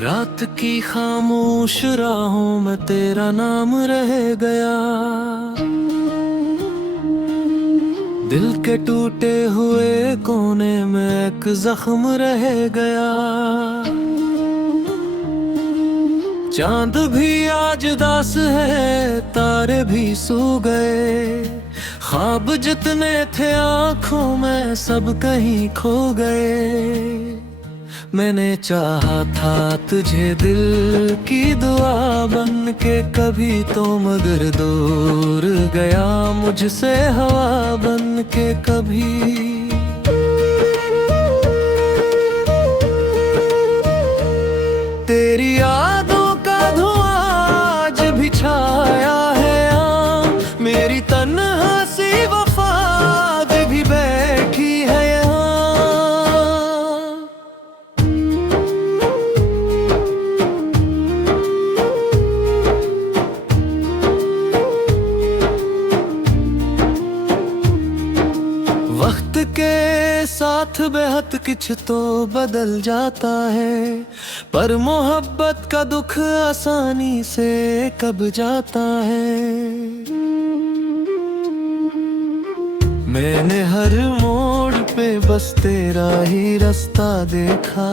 रात की खामोश राहों में तेरा नाम रह गया। दिल के टूटे हुए कोने में एक जख्म रह गया। चांद भी आज दास है, तारे भी सो गए। ख्वाब जितने थे आंखों में सब कहीं खो गए। मैंने चाहा था तुझे दिल की दुआ बन के कभी तो, मगर दूर गया मुझसे हवा बन के कभी। तेरी यादों का धुआं आज भी छाया है यहाँ, मेरी तन्हा सी वफा भी बैठी है यहाँ। वक्त के साथ बेहद कुछ तो बदल जाता है, पर मोहब्बत का दुख आसानी से कब जाता है। मैंने हर मोड़ पे बस तेरा ही रास्ता देखा,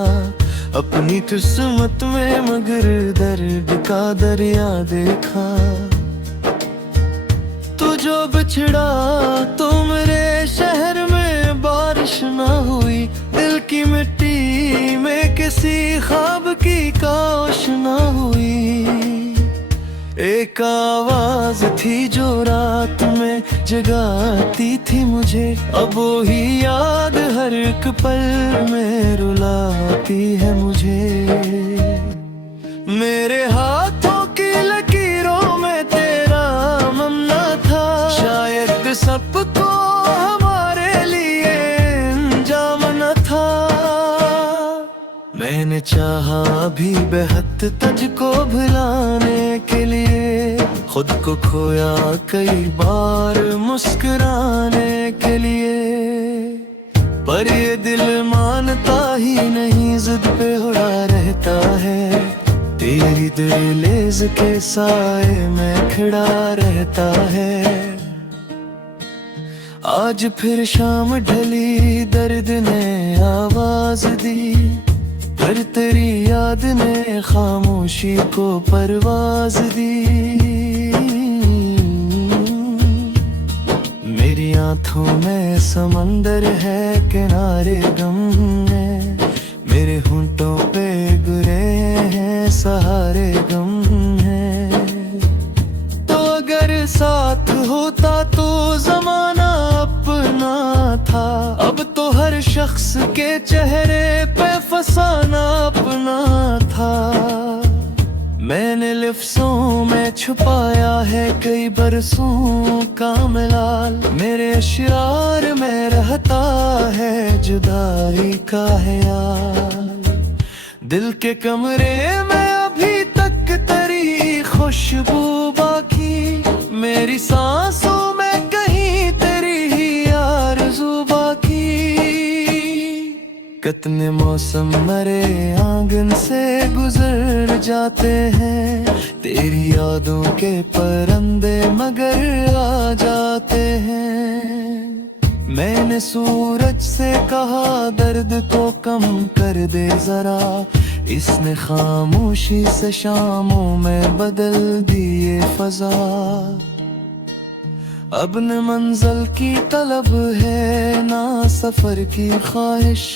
अपनी किस्मत में मगर दर्द का दरिया देखा। तू जो बिछड़ा तो मेरे शहर में बारिश ना हुई, दिल की मिट्टी में किसी ख्वाब की काश ना हुई। एक आवाज थी जो रात में जगाती थी मुझे, अब वो ही याद हर एक पल में रुलाती है मुझे। मेरे हाथों की लकीरों में तेरा ममना था, शायद सबको हमारे लिए अंजाम न था। मैंने चाहा भी बेहद तुझको भुलाने के लिए, खुद को खोया कई बार मुस्कुराने के लिए। पर ये दिल मानता ही नहीं, जिद पे उड़ा रहता है। तेरी दहलीज के साए में खड़ा रहता है। आज फिर शाम ढली, दर्द ने आवाज दी, पर तेरी याद ने खामोशी को परवाज दी। मेरी आंखों में समंदर है, किनारे गम है, मेरे होंठों पे गुरे हैं, सहारे गम है। तो अगर साथ होता तो जमाना अपना था, अब तो हर शख्स के चेहरे पे फसाना अपना था। मैंने लफ्ज़ों में छुपाया है कई बरसों का मलाल, मेरे अशरार में रहता है जुदाई का ख्याल। दिल के कमरे में अभी तक तेरी खुशबू बाकी, मेरी सांसों में कहीं तेरी ही आरज़ू बाकी। कितने मौसम मरे आंगन से गुजर जाते हैं, तेरी यादों के परिंदे मगर आ जाते हैं। मैंने सूरज से कहा दर्द तो कम कर दे जरा, इसने खामोशी से शामों में बदल दिए फजा। अब न मंजिल की तलब है ना सफर की ख्वाहिश,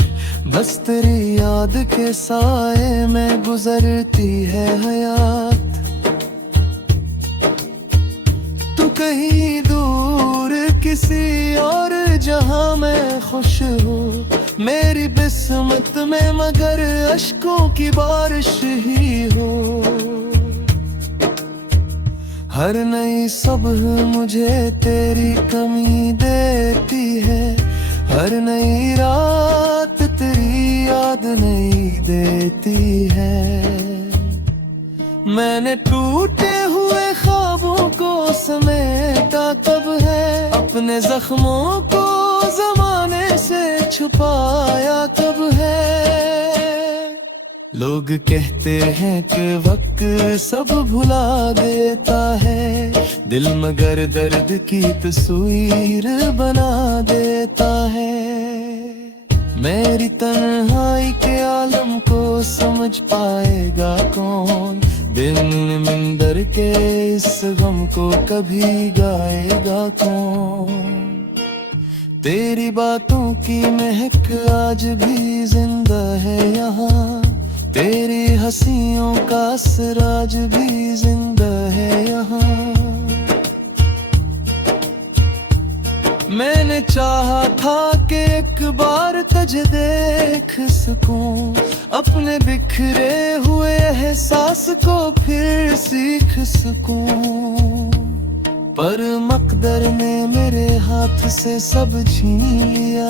बस तेरी याद के साए में गुजरती है हयात। तू कहीं दूर किसी और जहां में खुश हो, मेरी बिस्मत में मगर अश्कों की बारिश ही हो। हर नई सुबह मुझे तेरी कमी देती है, हर नई रात तेरी याद नहीं देती है। मैंने टूटे हुए ख्वाबों को समेटा कब है, अपने जख्मों को जमाने से छुपाया कब है। लोग कहते हैं कि वक्त सब भुला देता है, दिल मगर दर्द की तस्वीर बना देता है। मेरी तन्हाई के आलम को समझ पाएगा कौन, दिन निंदर के इस गम को कभी गाएगा कौन। तेरी बातों की महक आज भी जिंदा है यहाँ, तेरी हंसियों का असर आज भी जिंदा है यहाँ। मैंने चाहा था कि एक बार तुझे देख सकूं, अपने बिखरे हुए एहसास को फिर सीख सकूं, पर मकदर ने मेरे हाथ से सब छीन लिया।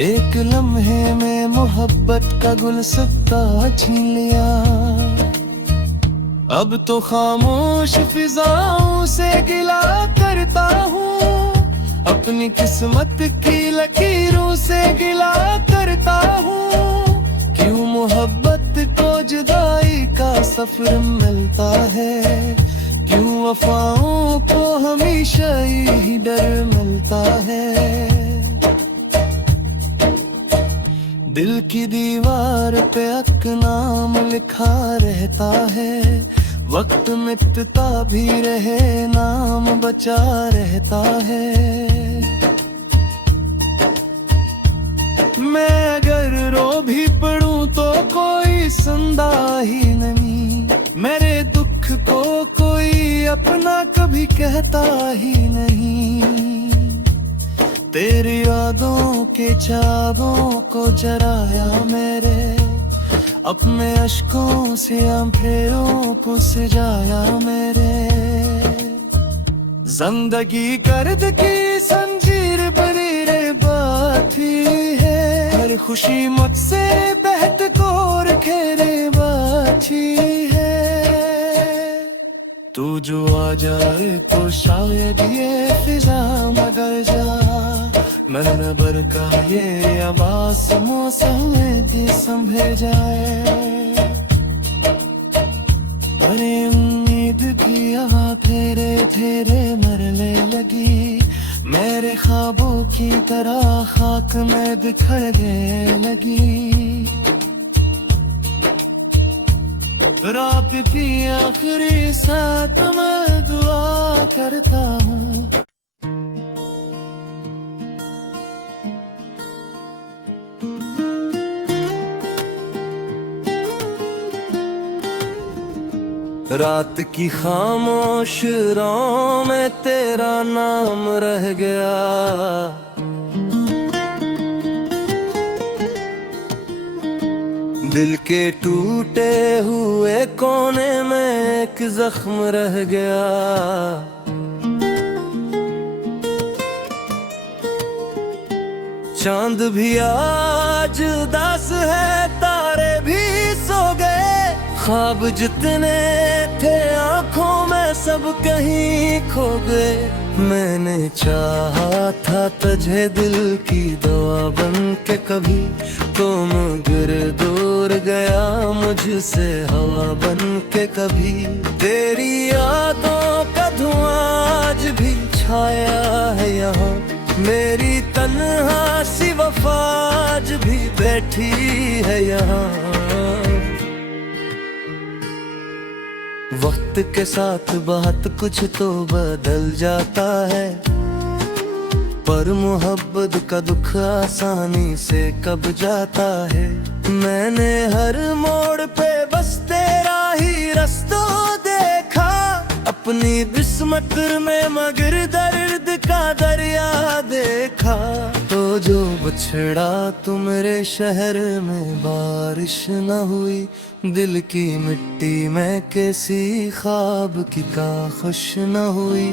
एक लम्हे में मोहब्बत का गुलदस्ता छीन लिया। अब तो खामोश फिजाओं से गिला करता हूँ, अपनी किस्मत की लकीरों से गिला करता हूँ। क्यों मोहब्बत को जुदाई का सफर मिलता है, क्यों वफाओं को हमेशा यही डर मिलता है। दिल की दीवार पे अक नाम लिखा रहता है, वक्त मिटता भी रहे नाम बचा रहता है। मैं अगर रो भी पड़ूं तो कोई सुनता ही नहीं, मेरे दुख को कोई अपना कभी कहता ही नहीं। तेरी यादों के चाबों को जराया मेरे, अपने अश्कों से आंखें को सजाया मेरे। जिंदगी कर्द की संजीर बनी रे बाती है, हर खुशी मुझसे बहत कोर खेरे बाती है। तू जो आ जाए तो शायद ये फिजा मगर जा, मन भर का ये आवास मौसम में भी संभल जाए। अरे उम्मीद की हवा फेरे फेरे मरने लगी, मेरे ख्वाबों की तरह खाक में बिखरने लगी। रात की आखिरी साथ मैं दुआ करता हूँ। रात की खामोश राहों में तेरा नाम रह गया, दिल के टूटे हुए कोने में एक जख्म रह गया। चांद भी आज उदास है, तारे भी सो गए, ख्वाब जितने थे आंखों में सब कहीं खो गए। मैंने चाहा था तुझे दिल की दवा बन के कभी, तो मगर दूर गया मुझसे हवा बन के कभी। तेरी यादों का धुआं आज भी छाया है यहाँ, मेरी तन्हा सी वफा आज भी बैठी है यहाँ। वक्त के साथ बहुत कुछ तो बदल जाता है, पर मोहब्बत का दुख आसानी से कब जाता है। मैंने हर मोड़ पे बस तेरा ही रास्ता देखा, अपनी किस्मत में मगर दर्द का दरिया देखा। तो जो बछड़ा तू मेरे शहर में बारिश न हुई, दिल की मिट्टी में कैसी ख्वाब की का खुश न हुई।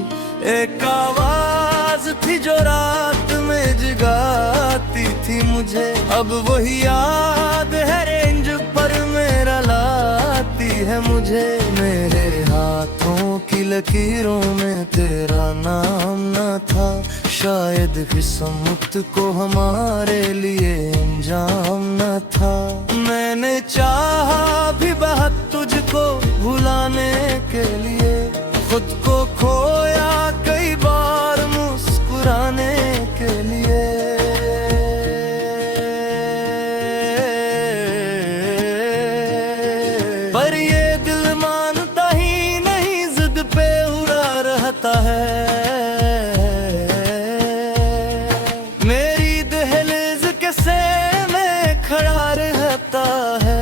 एक आवाज थी जो रात में जगाती थी मुझे, अब वही याद है रेंज पर मेरा लाती है मुझे। मेरे हाथों की लकीरों में तेरा नाम न था, शायद किस्मत को हमारे लिए इंजाम न था। मैंने चाहा भी बहुत तुझको भुलाने के लिए, खुद को खोया कई बार मुस्कुराने के लिए। पर ये दिल मानता ही नहीं, जिद पे उड़ा रहता है। मेरी दहलीज के सामने खड़ा रहता है।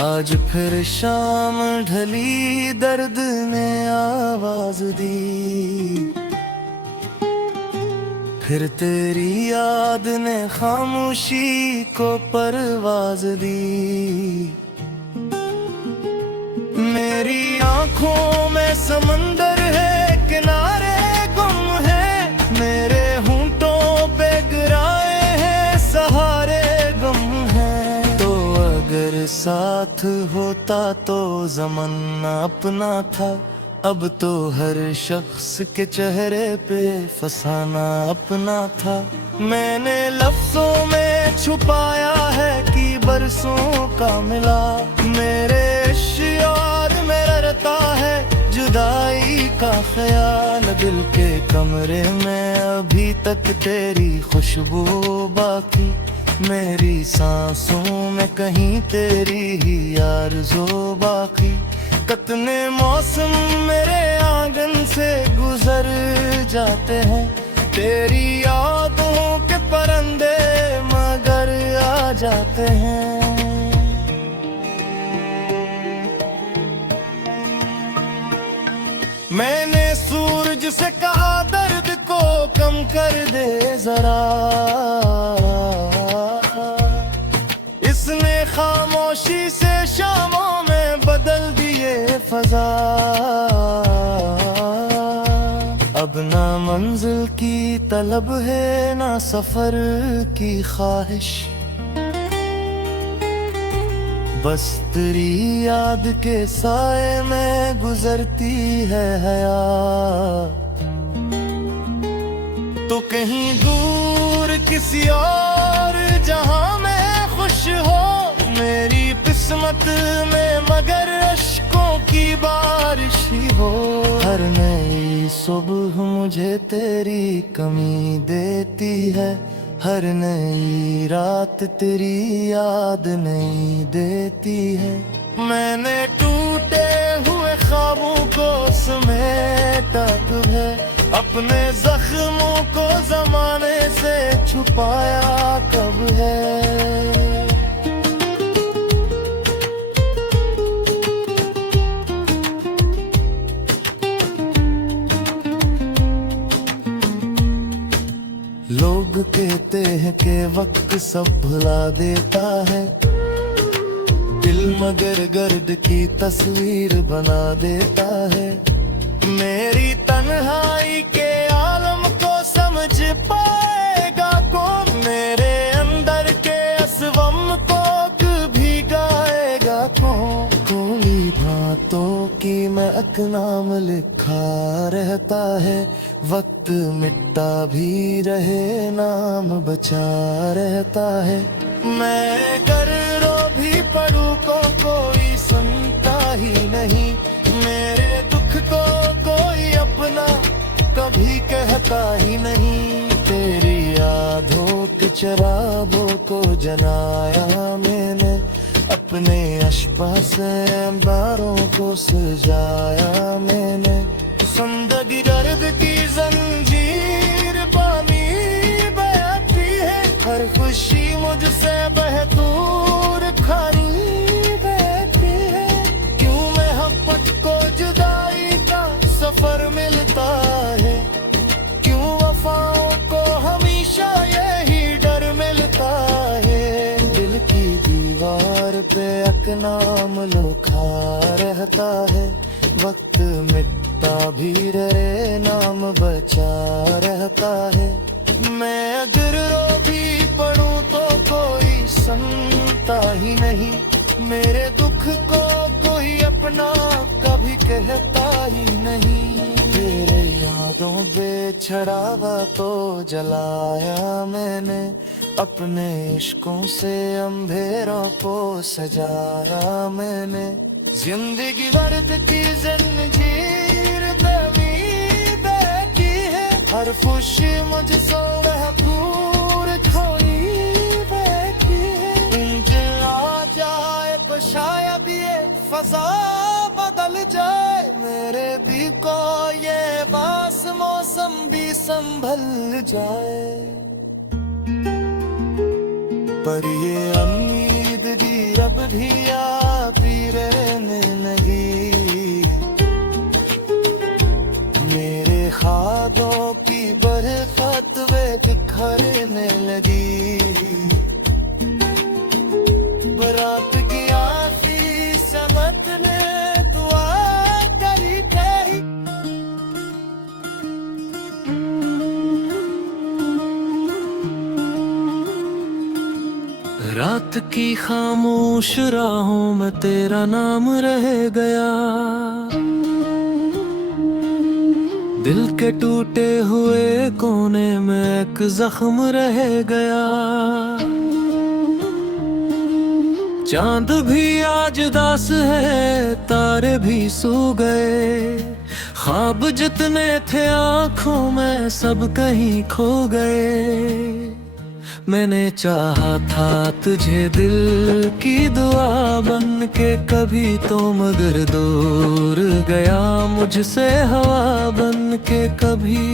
आज फिर शाम ढली, दर्द ने आवाज दी, फिर तेरी याद ने खामोशी को परवाज दी। मेरी आंखों में समंदर है, किनारे गुम है, मेरे होंठों पे गिराए हैं सहारे गम है। तो अगर साथ होता तो ज़माना अपना था, अब तो हर शख्स के चेहरे पे फसाना अपना था। मैंने लफ्जों में छुपाया है कि बरसों का मिला, मेरे शियार में रहता है जुदाई का ख्याल। दिल के कमरे में अभी तक तेरी खुशबू बाकी, मेरी सांसों में कहीं तेरी ही आरज़ू बाकी। कितने मौसम मेरे आंगन से गुजर जाते हैं, तेरी यादों के परिंदे मगर आ जाते हैं। मैंने सूरज से कहा दर्द को कम कर दे जरा, इसने खामोशी से शामों में बदल दिए फजा। अब ना मंजिल की तलब है, ना सफर की ख्वाहिश, बस तेरी याद के साए में गुजरती है हयात। तो कहीं दूर किसी और जहां में खुश हो, मेरी किस्मत में मगर अश्कों की बारिश ही हो। हर नई सुबह मुझे तेरी कमी देती है, हर नई रात तेरी याद नहीं देती है। मैंने टूटे हुए ख्वाबों को समेटा है, अपने जख्मों को जमाने से छुपाया कब है। लोग कहते हैं कि वक्त सब भुला देता है, दिल मगर गर्द की तस्वीर बना देता है। मेरी तन्हाई के आलम को समझ पाएगा कौन, मेरे अंदर के असवम को कभी गाएगा कौन। कोई बातों की महक नाम लिखा रहता है, वक्त मिटता भी रहे नाम बचा रहता है। मैं कर रो भी पढ़ूं को कोई सुनता ही नहीं, मेरे दुख को कोई अपना कभी कहता ही नहीं। तेरी यादों के चिरागों को जलाया मैंने, अपने अश्पा से अंबारों को सजाया मैंने। जिंदगी दर्द की जंजीर बानी बहती है, हर खुशी मुझसे बहदूर खानी बहती है। क्यों मोहब्बत को जुदाई का सफर मिलता है, क्यों वफाओं को हमेशा यही डर मिलता है। दिल की दीवार पे एक नाम लिखा रहता है, वक्त मिटता भी रहे नाम बचा रहता है। मैं अगर रो भी पढ़ूं तो कोई सुनता ही नहीं, मेरे दुख को कोई अपना कभी कहता ही नहीं। तेरे यादों पे छड़ावा तो जलाया मैंने, अपने इश्कों से अंधेरों को सजाया मैंने, जिंदगी वर्द की जंजीर पे उम्मीद की है, हर खुशी मुझसे महफूर खोई बैठी है। इंजन आ जाए तो शायद ये फजा बदल जाए, मेरे भी को ये बास मौसम भी संभल जाए, पर ये उम्मीद भी रब भी आती रहने लगी, मेरे ख्वाबों की बरकत वे बिखरने लगी। बरात की आसी समत ने दुआ करी थी, रात की खामोश राहों में तेरा नाम रह गया, दिल के टूटे हुए कोने में एक जख्म रह गया। चांद भी आज दास है, तारे भी सो गए, ख्वाब जितने थे आँखों में सब कहीं खो गए। मैंने चाहा था तुझे दिल की दुआ बन के कभी तो, मगर दूर गया मुझसे हवा बन के कभी।